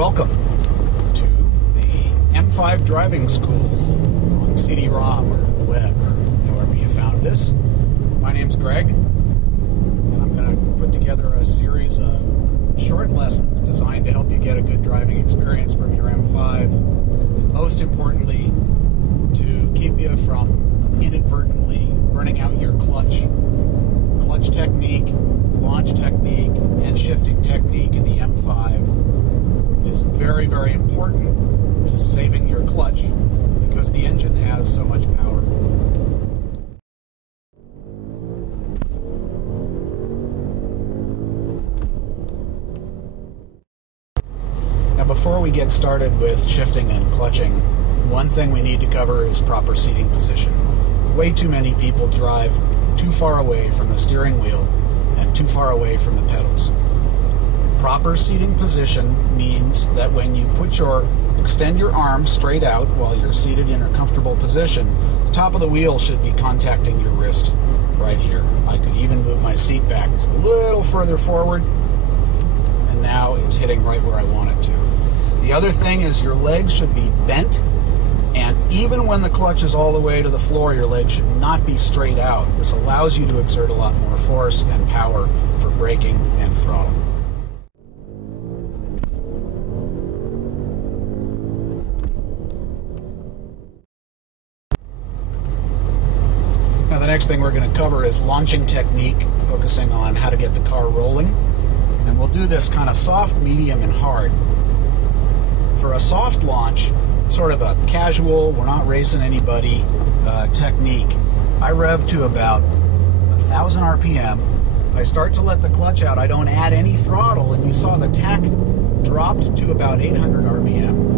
Welcome to the M5 driving school on CD-ROM or the web or however you found this. My name's Greg, and I'm going to put together a series of short lessons designed to help you get a good driving experience from your M5, and most importantly, to keep you from inadvertently burning out your clutch technique, launch technique, and shifting technique in the M5 is very, very important to saving your clutch because the engine has so much power. Now, before we get started with shifting and clutching, one thing we need to cover is proper seating position. Way too many people drive too far away from the steering wheel and too far away from the pedals. Proper seating position means that when you extend your arm straight out while you're seated in a comfortable position, the top of the wheel should be contacting your wrist right here. I could even move my seat back a little further forward, and now it's hitting right where I want it to. The other thing is your legs should be bent, and even when the clutch is all the way to the floor, your legs should not be straight out. This allows you to exert a lot more force and power for braking and throttle. Now the next thing we're going to cover is launching technique, focusing on how to get the car rolling. And we'll do this kind of soft, medium, and hard. For a soft launch, sort of a casual, we're not racing anybody technique, I rev to about 1,000 RPM. I start to let the clutch out. I don't add any throttle, and you saw the tach dropped to about 800 RPM.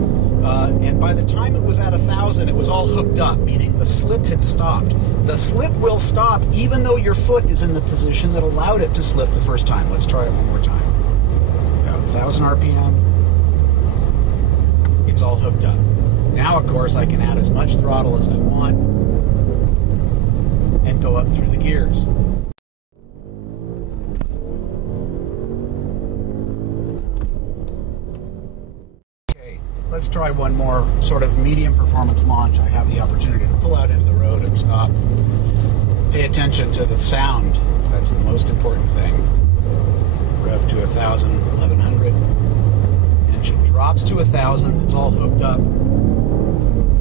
And by the time it was at 1,000, it was all hooked up, meaning the slip had stopped. The slip will stop even though your foot is in the position that allowed it to slip the first time. Let's try it one more time. About 1,000 RPM. It's all hooked up. Now, of course, I can add as much throttle as I want and go up through the gears. Okay, let's try one more sort of medium performance launch. I have the opportunity to pull out into the road and stop. Pay attention to the sound. That's the most important thing. Rev to 1,000, 1,100. Engine drops to 1,000. It's all hooked up.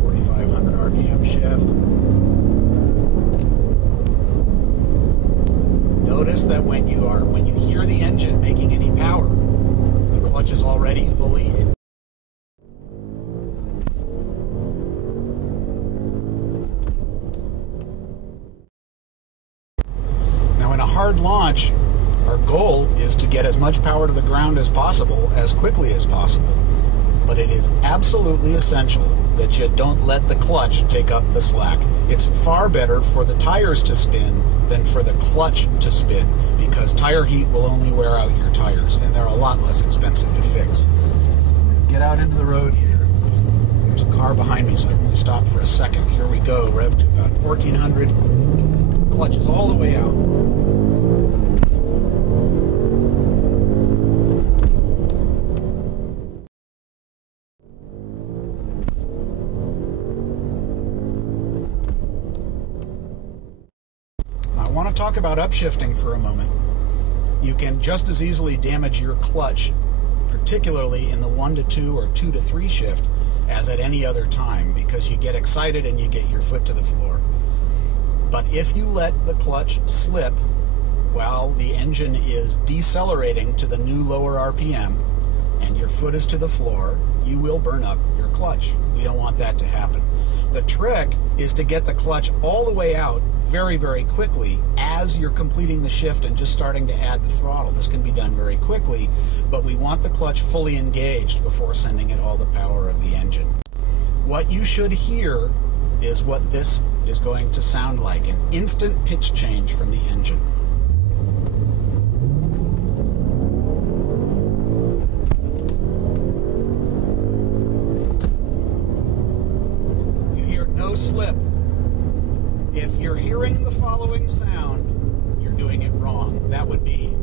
4,500 RPM shift. Notice that when you hear the engine making any power, the clutch is already fully in. Now, in a hard launch, our goal is to get as much power to the ground as possible, as quickly as possible. But it is absolutely essential that you don't let the clutch take up the slack. It's far better for the tires to spin than for the clutch to spin, because tire heat will only wear out your tires, and they're a lot less expensive to fix. Get out into the road here. There's a car behind me, so I'm going to stop for a second. Here we go, rev to about 1,400. Clutch is all the way out. I want to talk about upshifting for a moment. You can just as easily damage your clutch, particularly in the 1 to 2 or 2 to 3 shift, as at any other time, because you get excited and you get your foot to the floor. But if you let the clutch slip while the engine is decelerating to the new lower RPM and your foot is to the floor, you will burn up your clutch. We don't want that to happen. The trick is to get the clutch all the way out very, very quickly as you're completing the shift and just starting to add the throttle. This can be done very quickly, but we want the clutch fully engaged before sending it all the power of the engine. What you should hear is what this is going to sound like, an instant pitch change from the engine. No slip. If you're hearing the following sound, you're doing it wrong. That would be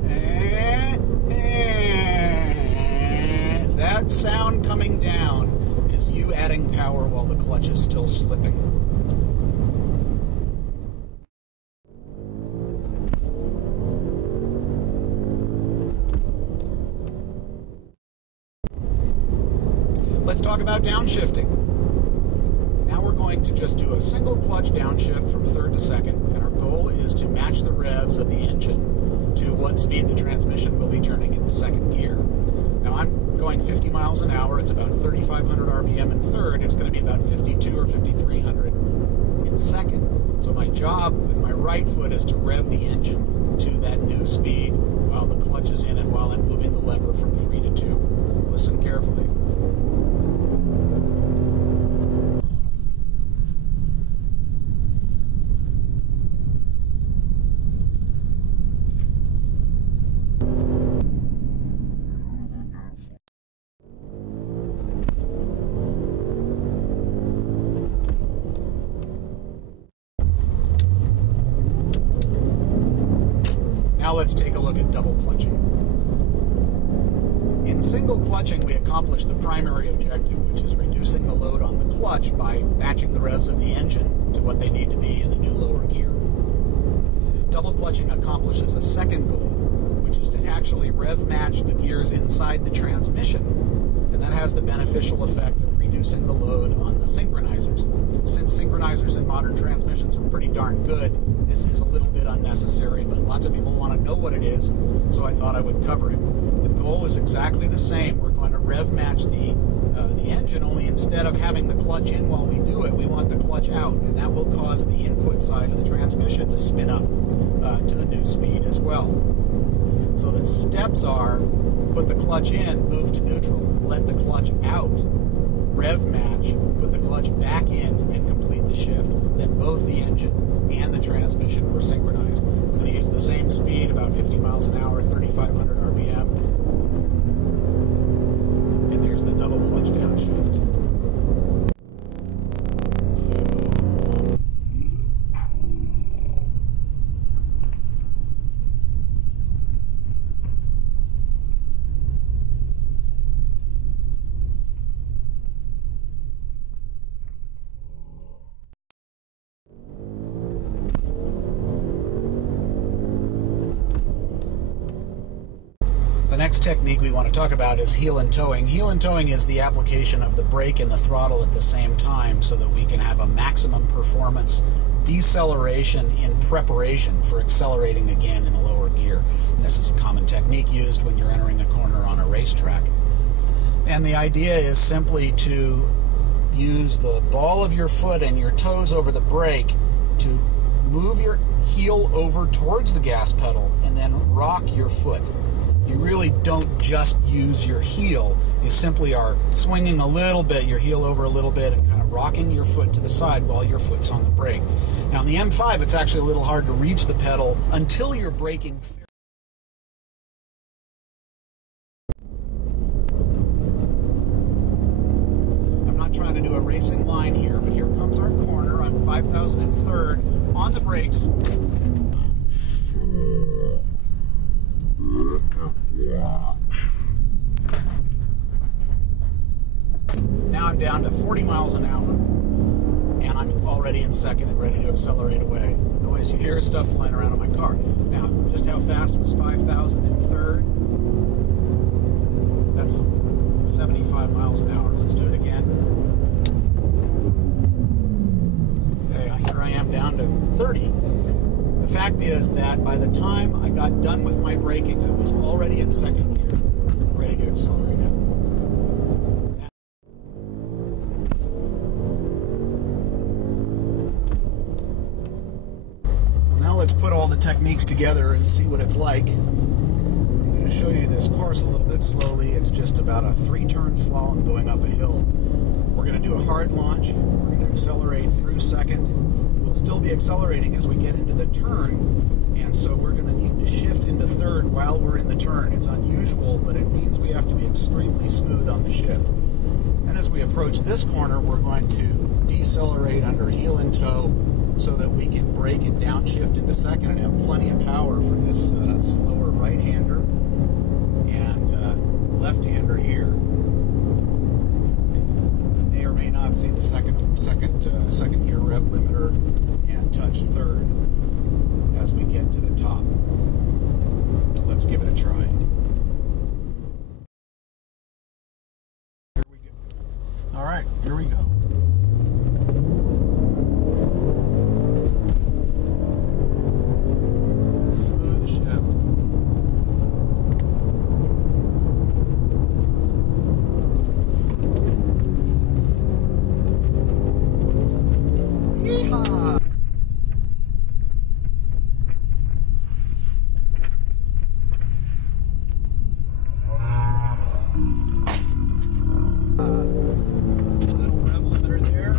That sound coming down is you adding power while the clutch is still slipping. Let's talk about downshifting. Now we're going to just do a single clutch downshift from third to second, and our goal is to match the revs of the engine to what speed the transmission will be turning in second gear. Now I'm going 50 miles an hour, it's about 3,500 RPM in third, it's going to be about 52 or 5,300 in second. So my job with my right foot is to rev the engine to that new speed while the clutch is in and while I'm moving the lever from 3 to 2. Listen carefully. Now let's take a look at double clutching. In single clutching, we accomplish the primary objective, which is reducing the load on the clutch by matching the revs of the engine to what they need to be in the new lower gear. Double clutching accomplishes a second goal, which is to actually rev match the gears inside the transmission, and that has the beneficial effect of reducing the load on the synchronizers. Since synchronizers in modern transmissions are pretty darn good, this is a little bit unnecessary, but lots of people want to know what it is, so I thought I would cover it. The goal is exactly the same. We're going to rev match the engine, only instead of having the clutch in while we do it, we want the clutch out, and that will cause the input side of the transmission to spin up to the new speed as well. So the steps are: put the clutch in, move to neutral, let the clutch out, rev match, put the clutch back in, and complete the shift. Then both the engine and the transmission were synchronized. I'm going to use the same speed, about 50 miles an hour, 3,500 RPM. And there's the double clutch downshift. The next technique we want to talk about is heel and towing. Heel and towing is the application of the brake and the throttle at the same time so that we can have a maximum performance deceleration in preparation for accelerating again in a lower gear. And this is a common technique used when you're entering a corner on a racetrack. And the idea is simply to use the ball of your foot and your toes over the brake to move your heel over towards the gas pedal and then rock your foot. You really don't just use your heel. You simply are swinging a little bit, your heel over a little bit, and kind of rocking your foot to the side while your foot's on the brake. Now, in the M5, it's actually a little hard to reach the pedal until you're braking. I'm not trying to do a racing line here, but here comes our corner. I'm 5,003rd on the brakes. Now I'm down to 40 miles an hour, and I'm already in second and ready to accelerate away. The noise you hear is stuff flying around in my car. Now, just how fast was 5,000 in third? That's 75 miles an hour. Let's do it again. Okay, here I am down to 30. The fact is that by the time I got done with my braking, I was already in second gear, ready to accelerate it. Well, now let's put all the techniques together and see what it's like. I'm going to show you this course a little bit slowly. It's just about a 3-turn slalom going up a hill. We're going to do a hard launch. We're going to accelerate through second. We'll still be accelerating as we get into the turn, and so we're going to need to shift into third while we're in the turn. It's unusual, but it means we have to be extremely smooth on the shift. And as we approach this corner, we're going to decelerate under heel and toe so that we can brake and downshift into second and have plenty of power for this slower right-hander and left-hander here. may not see the second gear rev limiter and touch third as we get to the top. Let's give it a try. Here we go. All right, here we go. Smooth shift. Yeehaw! Little rev limiter there.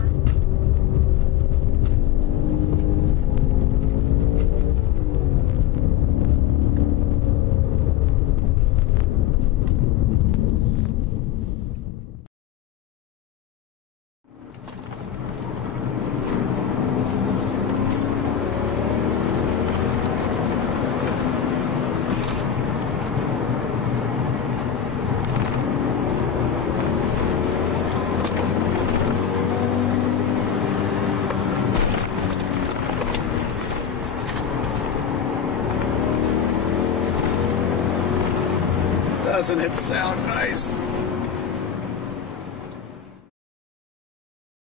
Doesn't it sound nice?